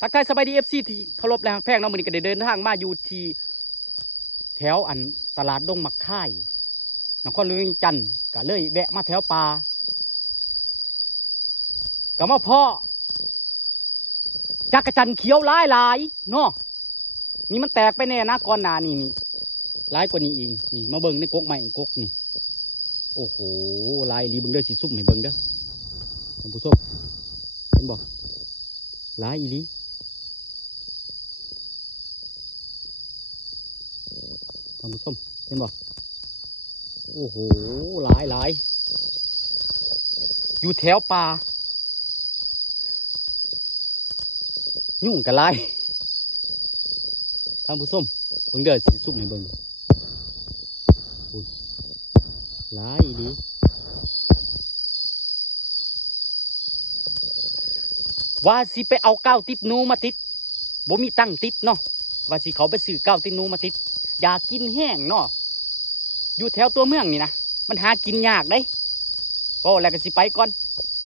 ทักทายสบายดีFCที่เคารพและแพงน้องมือนี้ก็ได้เดินทางมาอยู่ที่แถวตลาดดงมักค่ายนครหลวงเวียงจันทน์ก็เลยแวะมาแถวป่าก็มาพ่อจักรจันทร์เขียวหลายเนาะนี่มันแตกไปแน่นะก่อนหน้านี่หลายกว่านี้เองนี่มาเบิ่งในกกใหม่กกนี่โอ้โหลายรีเบิ่งเด้อสิซุ่มให้เบิ่งเด้อท่านผู้ชมเห็นบ่หลายอีหลีท่านผู้ชมเห็นบ่โอ้โหหลายอยู่แถวป่ายุ่งกันหลายท่านผู้ชมเบิ่งเด้อสิซุ่มให้เบิ่งหลายอีหลีว่าสิไปเอาก้าวติดหนูมาติดบ่มีตั้งติดเนาะว่าสิเขาไปซื้อก้าวติดหนูมาติดอยากกินแห้งเนาะอยู่แถวตัวเมืองนี่นะมันหากินยากเด้ก็แล้วก็สิไปก่อน